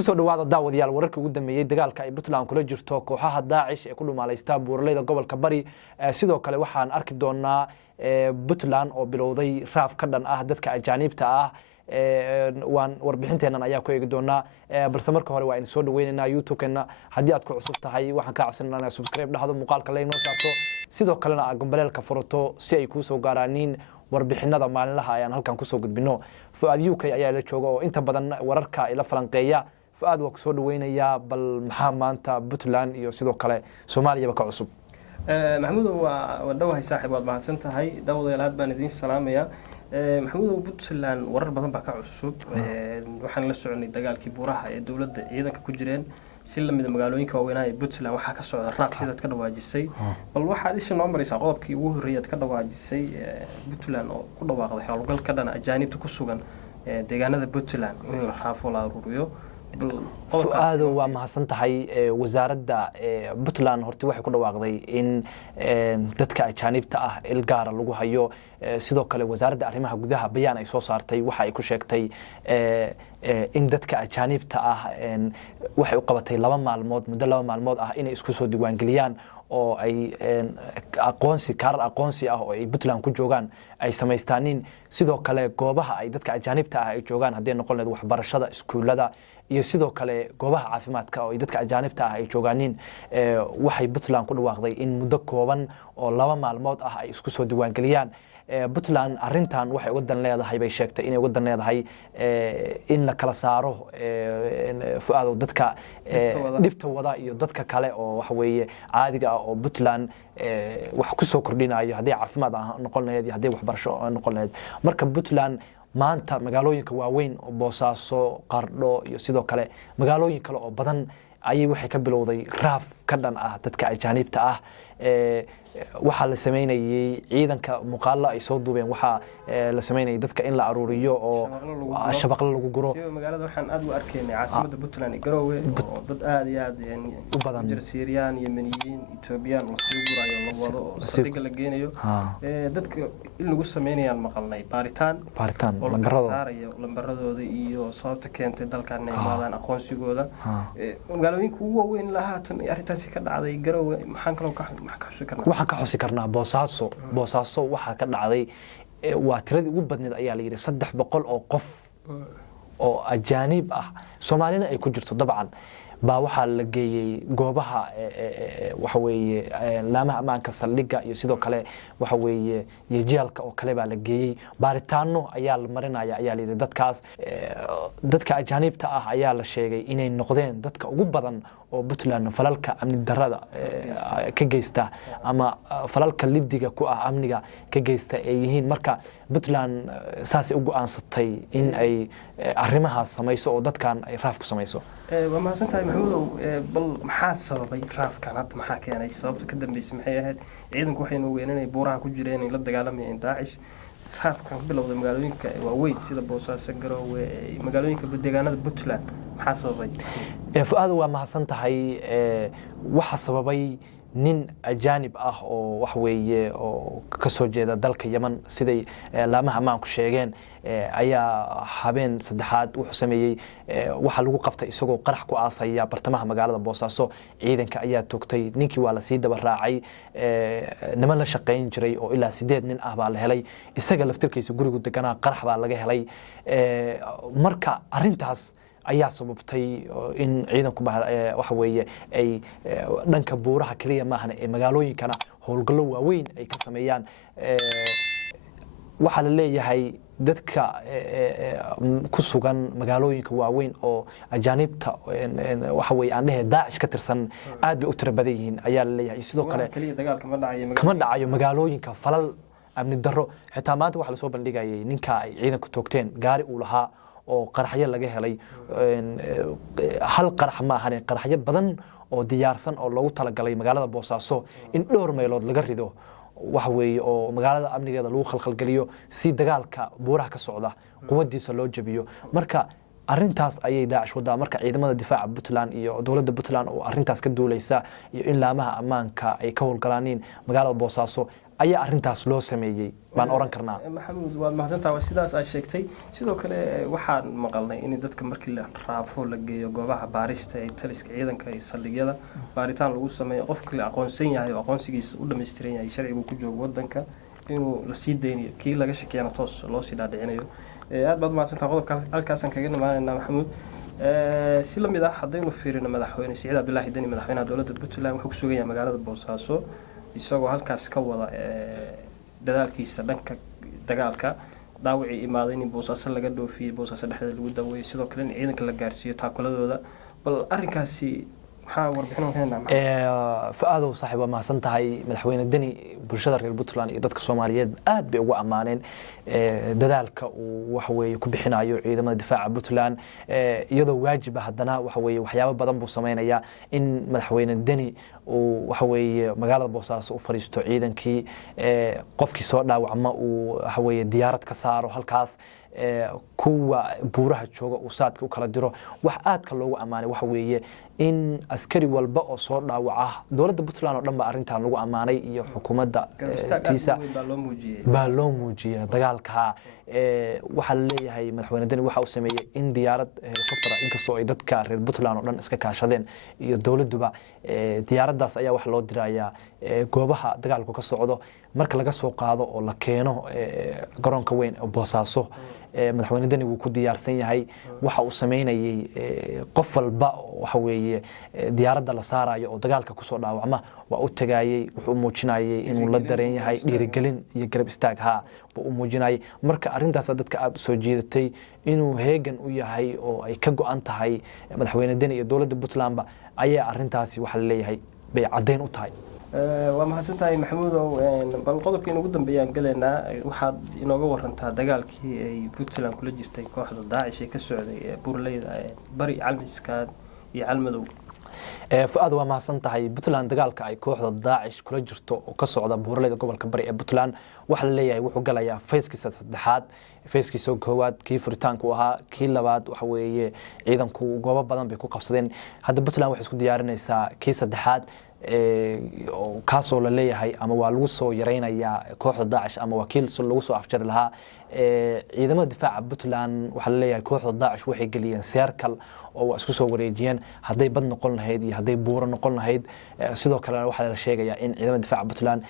kusoo dhawaada daawadayaal wararkii ugu dambeeyay dagaalka ay Puntland kula jirto kooxaha Daacish ee ku dhumaalaysta buuraleyda gobolka Bari sidoo kale waxaan arki doonaa Puntland oo bilowday raaf ka dhan ah dadka ajaanibta ah waan warbixinteenan ayaa ku eegi doonaa balse marka hore waa in soo dhaweynaynaa YouTube-keena haddii aad ku cusub tahay waxaan ka codsanaynaa subscribe dhahdo muuqaalka like noo saarto sidoo kalena gambaleelka furato si ay kuu soo gaaraan warbixinada maalinlaha ayaan halkan ku soo gudbino Fuad UK ayaa la jooga oo inta badan wararka ila falanqeeya Fuad waa ku soo dhaweynaya bal maxaa maanta Puntland iyo sidoo kale Soomaaliya ka cusub maxamuud waa dhawahay saaxiib waad mahadsan tahay dawadayaal aad baan idin salaamaya maxamuud Puntland warar badan baa ka cusub waxaan la soconay dagaalkii buuraha ee dawladda ciidanka ku jireen si lamid magaalooyinka waaweyn ee Puntland waxa ka socda raab sida ka dhawaajisay bal waxa isha noo maraysa qodobkii ugu horeeyay ka dhawaajisay Puntland oo ku dhawaaqday hawlgal ka dhan ajaanibta ku sugan deegaanada Puntland in la raafo la ururiyo Fuad waa mahadsan tahay wasaaradda Puntland horti waxay ku dhawaaqday in dadka ajaanibta ah ilgaara lagu hayo sidoo kale wasaaradda arrimaha gudaha bayaan ay soo saartay waxa ay ku sheegtay in dadka ajaanibta ah waxay u qabatay 2 maalmood muddo 2 maalmood ah inay isku soo diiwaan galiyaan oo ay kaarar aqoonsi ah oo ay Puntland ku joogaan ay sameystaan sidoo kale goobaha ay dadka ajaanibta ah ay joogaan hadii noqon leed waxbarashada iskuulada iyo sidoo kale goobaha caafimaadka oo dadka ajaanibta ah ay joogaan waxay Puntland ku dhawaaqday in muddo kooban oo 2 maalmood ah ay isku soo diiwaan galiyaan Puntland arintan waxay uga dan leedahay bay sheegtay inay uga dan leedahay in la kala saaro Fuad dadka dhibta wada iyo dadka kale oo wax weeye caadiga ah oo Puntland wax ku soo kordhinayo hadii caafimaad noqon lahayd hadii waxbarasho noqon lahayd marka Puntland maanta magaalooyinka waaweyn oo Boosaaso Qardho iyo sidoo kale magaalooyin kale oo badan ayay waxay ka bilowday raaf ka dhan ah dadka ajaanibta ah waxa la sameynayay ciidanka muuqaal ay soo duubeen waxa la sameynayay dadka in la aruuriyo oo shabaqla lagu guro magaalada waxaan aad u arkaynay caasimada Puntland Garowe oo dad aad iyo aad u badan Syrian Yemeniyiin Ethiopian oo soo gurayo la wado oo sadiga la geenayo dadka in lagu sameynayaan maqalnay baaritaan lambaradooda iyo sababta keentay dalkan ay maadaan aqoonsigooda magaalooyinka ugu weyn lahaatan arintaasi ka dhacday Garowe maxaan kala ka xusi karnaa waxaan ka xusi karnaa Boosaaso waxa ka dhacday waa tiradii ugu badneed ayaa la yiri 300 oo qof oo ajaanib ah Soomaalina ay ku jirto dabcan baa waxa la geeyay goobaha waxa weeye laamaha amaanka saldhiga iyo sidoo kale waxa weeye jeelka oo kale baa la geeyay baaritaano ayaa la marinaya ayaa la yiri dadka ajaanibta ah ayaa la sheegay inay noqdeen dadka ugu badan oo Puntland falalka amni darrada ka geysta ama falalka lidiga ku ah amniga ka geysta ay yihiin marka Puntland saasi ugu aansatay in ay arrimahaas samayso oo dadkan ay raaf ku samayso waa mahadsan tahay maxamuud bal maxaa sababay raafkan hadda maxaa keenay sababta ka dambeysay maxay ahayd ciidanku waxay noo weenanay buuraha ku jireen in la dagaalamayeen Daacish raafkan bilowday magaalooyinka waaweyn sida Boosaaso Garowe magaalooyinka deegaanada Puntland maxaa sababay Fuad waa mahadsan tahay waxa sababay nin ajaanib ah oo wax weeye oo ka soo jeeda dalka Yemen siday laamaha amaanku sheegeen ayaa habeen saddexaad wuxuu sameeyay waxa lagu qabtay isagoo qarax ku aasaya bartamaha magaalada Boosaaso ciidanka ayaa toogtay ninkii waa la sii daba raacay niman la shaqeyn jiray oo ilaa 8 nin ah baa la helay isaga laftirkiisa guriga deganaa qarax baa laga helay marka arintaas ayaa sababtay in ciidanku waxa weeye ay dhanka buuraha kaliya maahan ee magaalooyinkana howlgallo waaweyn ay ka sameeyaan waxa la leeyahay dadka ku sugan magaalooyinka waaweyn oo ajaanibta waxa weeye aan dhahay Daacish ka tirsan aad bay u tira badan yihiin ayaa la leeyahay sidoo kale kama dhacayo magaalooyinka falal amni darro xitaa maanta waxa la soo bandhigayay ninka ay ciidanku toogteen gaari uu lahaa oo qaraxyo laga helay hal qarax ma ahan qaraxyo badan oo diyaarsan oo loogu talagalay magaalada Boosaaso in dhowr meelood laga rido waxa weeye oo magaalada amnigeeda lagu khalkhal galiyo si dagaalka buuraha ka socda quwadiisa loo jabiyo marka arintaas ayay Daacish wada marka ciidamada difaaca Puntland iyo dawladda Puntland oo arintaas ka duuleysa iyo in laamaha amaanka ay ka howlgalaan magaalada Boosaaso ayaa arintaas loo sameeyey baan oran karnaa. maxamuud waad mahadsantahay, waa sidaas aad sheegtay. sidoo kale waxaan maqalnay in dadka markii la raafo la geeyo goobaha baarista ee taliska ciidanka iyo saldhigyada baaritaan lagu sameeyo, qofka la aqoonsan yahay oo aqoonsigiisa u dhammaystiran yahay sharcigu ku joogo wadanka inuu la sii deynayo, kii laga shakiyana toos loo sii dhaadhicinayo. aad baad mahadsantahay, qodobka halkaasaan kaga nimaanaynaa maxamuud. si lamid ah haddaynu fiirino madaxweyne Siciid Cabdilaahi Deni, madaxweynaha dowladda Puntland, wuxuu ku sugan yahay magaalada Boosaaso isagoo halkaas ka wada dadaalkiisa dhanka dagaalka. dhaawacii imaaday in Boosaaso laga dhoofiyey, Boosaaso dhexdeeda lagu daweeyey, sidoo kale in ciidanka la gaarsiiyo taakuladooda. bal arrinkaasi maxaa warbixin keenaa? Faadow saaxiib waa mahadsan tahay. madaxweyne Deni bulshada reer Puntland iyo dadka Soomaaliyeed aad bay ugu ammaaneen dadaalka uu waxa weeye ku bixinayo ciidamada difaaca Puntland, iyadoo waajib ah haddana waxa weeye waxyaabo badan buu sameynaya in madaxweyne Deni uu waxa weeye magaalada Boosaaso u fariisto ciidankii, qofkii soo dhaawacma uu waxa weeye diyaarad ka saaro halkaas, kuwa buuraha jooga uu saadka u kala diro. wax aadka loogu ammaanay waxa weeye in askari walba oo soo dhaawaca dowladda Puntland oo dhan ba arrintan lagu ammaanay iyo xukuumadda tiisa baa loo muujiyay dagaalka. waxa la leeyahay madaxweyne Deni waxa uu sameeyay in diyaarad helicopter inkastoo ay dadka reer Puntland oo dhan iska kaashadeen iyo dowladduba, diyaaradaas ayaa wax loo dirayaa goobaha dagaalku ka socdo. marka laga soo qaado oo la keeno garoonka weyn ee Boosaaso, madaxweyne Deni wuu ku diyaarsan yahay. waxa uu sameynayay qof walba waxa weeye diyaaradda la saarayo oo dagaalka ku soo dhaawacma waa u tagayay, wuxuu muujinayay inuu la dareen yahay, dhiirigelin iyo garab istaag buu u muujinayay. marka arrintaas dadka aad soo jeedatay inuu heegan u yahay oo ay ka go'an tahay madaxweyne Deni iyo dowladda Puntlandba ayaa arrintaasi waxa la leeyahay bay caddeyn u tahay. waa mahadsantahay maxamuudow. bal qodobkii ugu dambeeyaan galeynaa, waxaad inooga warantaa dagaalkii ay Puntland kula jirtay kooxda Daacish ee ka socday buurleyda bari Calmiskaad iyo Calmadow. Fuad waa mahadsan tahay. Puntland dagaalka ay kooxda Daacish kula jirto oo ka socda buurleyda gobolka bari ee Puntland waxa la leeyahay wuxuu galayaa fayskiisa saddexaad. fayskiisa koowaad kii furitaanku ahaa, kii labaad waxa weeye ciidanku goobo badan bay ku qabsadeen. hadda Puntland waxay isku diyaarinaysaa kii saddexaad kaasoo la leeyahay ama waa lagu soo yareynayaa kooxda Daacish ama wakiil lagu soo afjari lahaa. ciidamada difaaca Puntland waxa la leeyahay kooxda Daacish waxay geliyeen circle oo waa isku soo wareejiyeen, hadday bad noqon lahayd iyo hadday buuro noqon lahayd. sidoo kale waxa la sheegayaa in ciidamada difaaca Puntland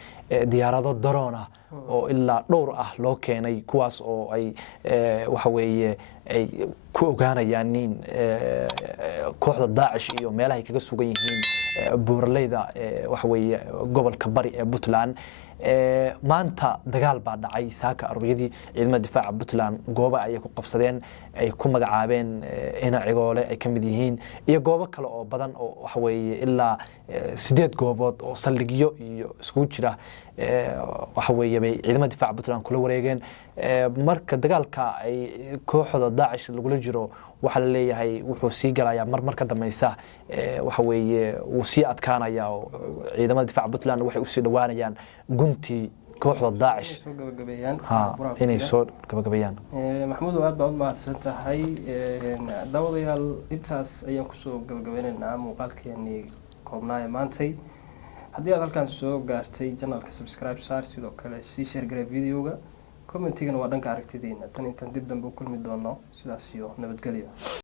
diyaarado drone ah oo ilaa dhowr ah loo keenay, kuwaas oo ay waxa weeye ay ku ogaanayaan in kooxda Daacish iyo meelaha ay kaga sugan yihiin buurleyda waxa weeye gobolka bari ee Puntland. maanta dagaal baa dhacay saaka arooyadii. ciidamada difaaca Puntland gooba ay ku qabsadeen, ay ku magacaabeen Cigoole ay kamid yihiin iyo goobo kale oo badan oo waxa weeye ilaa 8 goobood oo saldhigyo iyo isku jira waxa weeye bay ciidamada difaaca Puntland kula wareegeen. marka dagaalka ay kooxda Daacish lagula jiro waxa la leeyahay wuxuu sii galayaa mar ka dambaysa waxa weeye uu sii adkaanaya oo ciidamada difaaca Puntland waxay u sii dhawaanayaan guntii kooxda Daacish inay soo gabagabeeyaan. maxamuud aad baad mahadsan tahay. daawadayaal intaas ayaan kusoo gabagabeynaynaa muuqaalkeennii koobnaa ee maantay. haddii aad halkaan soo gaartay channelka subscribe saar, sidoo kale sii share garee videoga, commentigana waa dhanka aragtidiina. tan intaan dib dambe u kulmi doono, sidaas iyo nabadgelyo.